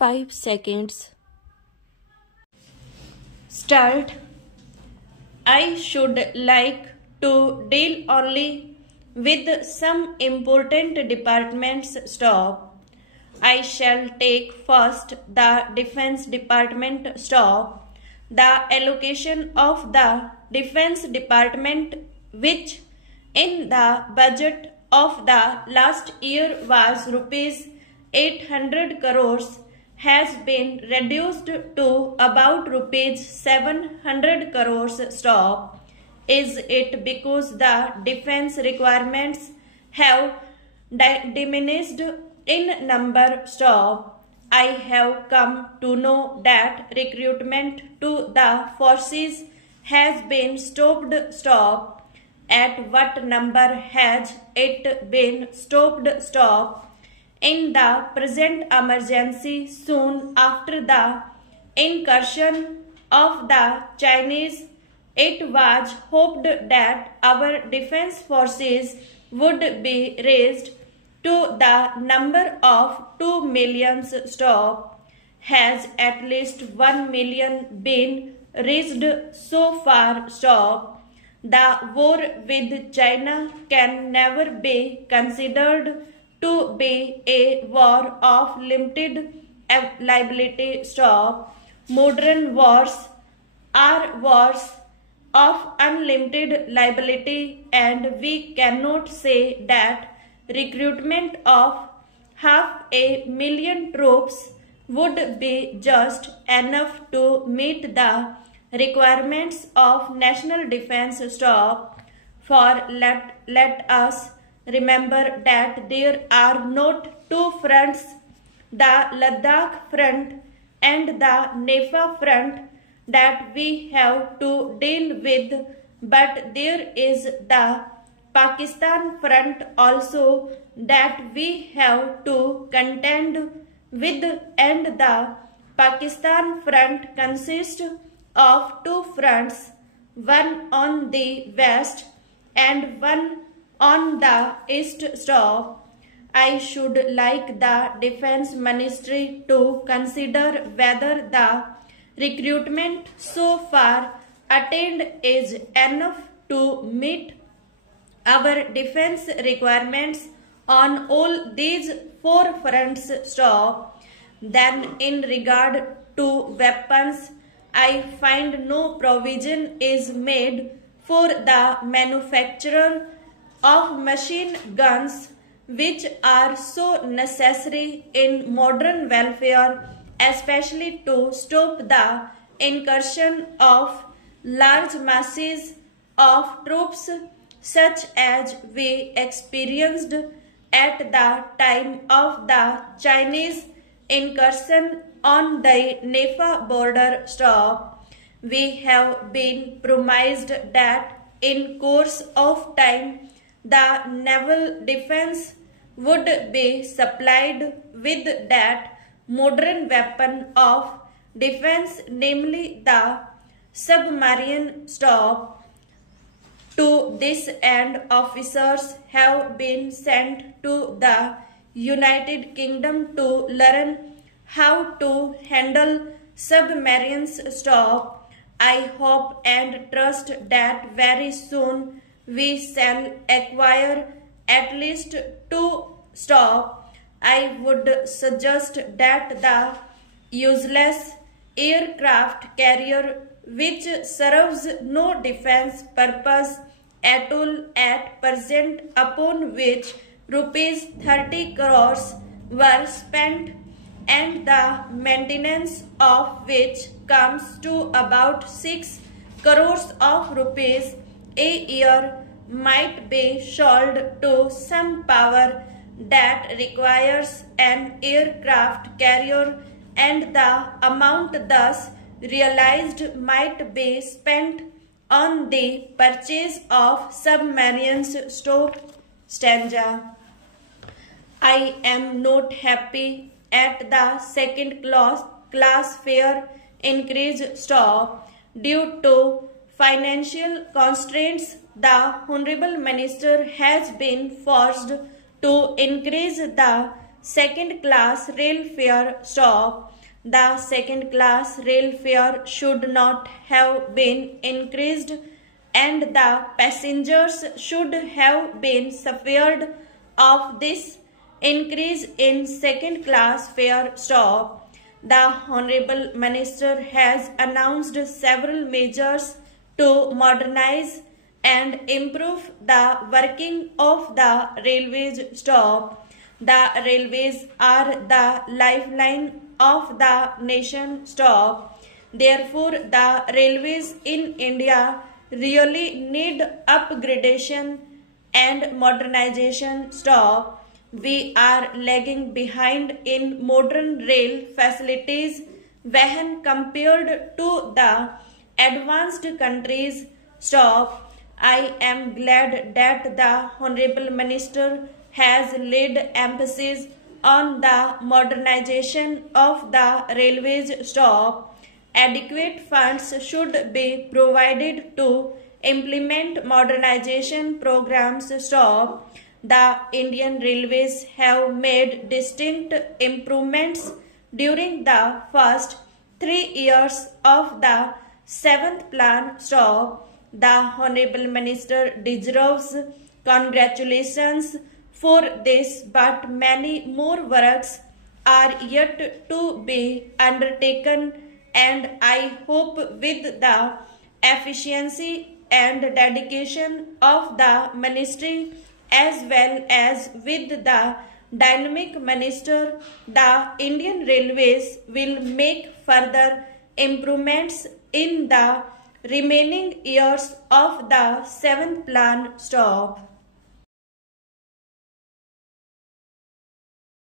5 seconds. Start. I should like to deal only with some important departments. Stop. I shall take first the Defense Department. Stop. The allocation of the Defense Department, which in the budget of the last year was rupees 800 crores, has been reduced to about rupees 700 crores. Stop. Is it because the defense requirements have diminished in number? Stop. I have come to know that recruitment to the forces has been stopped. Stop. At what number has it been stopped? Stop. In the present emergency, soon after the incursion of the Chinese, it was hoped that our defense forces would be raised to the number of 2 million. Stop. Has at least 1 million been reached so far? Stop. The war with China can never be considered to be a war of limited liability. Stop. Modern wars are wars of unlimited liability, and we cannot say that recruitment of 500,000 troops would be just enough to meet the requirements of national defense. Stop. For let us remember that there are not two fronts, the Ladakh front and the Nefa front, that we have to deal with, but there is the Pakistan front also that we have to contend with, and the Pakistan front consists of two fronts, one on the west and one on the east. Stop. I should like the Defense Ministry to consider whether the recruitment so far attained is enough to meet our defense requirements on all these four fronts. Stop. Then in regard to weapons, I find no provision is made for the manufacture of machine guns, which are so necessary in modern warfare, especially to stop the incursion of large masses of troops such as we experienced at the time of the Chinese incursion on the Nefa border. Stop. We have been promised that in course of time the naval defense would be supplied with that modern weapon of defense, namely the submarine. Stop. To this end, officers have been sent to the United Kingdom to learn how to handle submarines. Stop. I hope and trust that very soon we shall acquire at least two. Stop. I would suggest that the useless aircraft carrier, which serves no defense purpose at all at present, upon which rupees 30 crores were spent and the maintenance of which comes to about 6 crores of rupees a year, might be sold to some power that requires an aircraft carrier, and the amount thus realized might be spent on the purchase of submarines. Stop. Stanza. I am not happy at the second class fare increase. Stop. Due to financial constraints, the Honorable Minister has been forced to increase the second class rail fare stop. The second class rail fare should not have been increased and the passengers should have been spared of this increase in second class fare stop. The Honorable Minister has announced several measures to modernize and improve the working of the railways stop. The railways are the lifeline of the nation stop. Therefore, the railways in India really need upgradation and modernization stop. We are lagging behind in modern rail facilities when compared to the advanced countries stop. I am glad that the Honorable Minister has laid emphasis on the modernization of the railways stop. Adequate funds should be provided to implement modernization programs stop. The Indian Railways have made distinct improvements during the first 3 years of the 7th plan stop. The Honorable Minister deserves congratulations for this, but many more works are yet to be undertaken, and I hope with the efficiency and dedication of the ministry as well as with the dynamic minister, the Indian Railways will make further improvements in the remaining years of the 7th plan stop.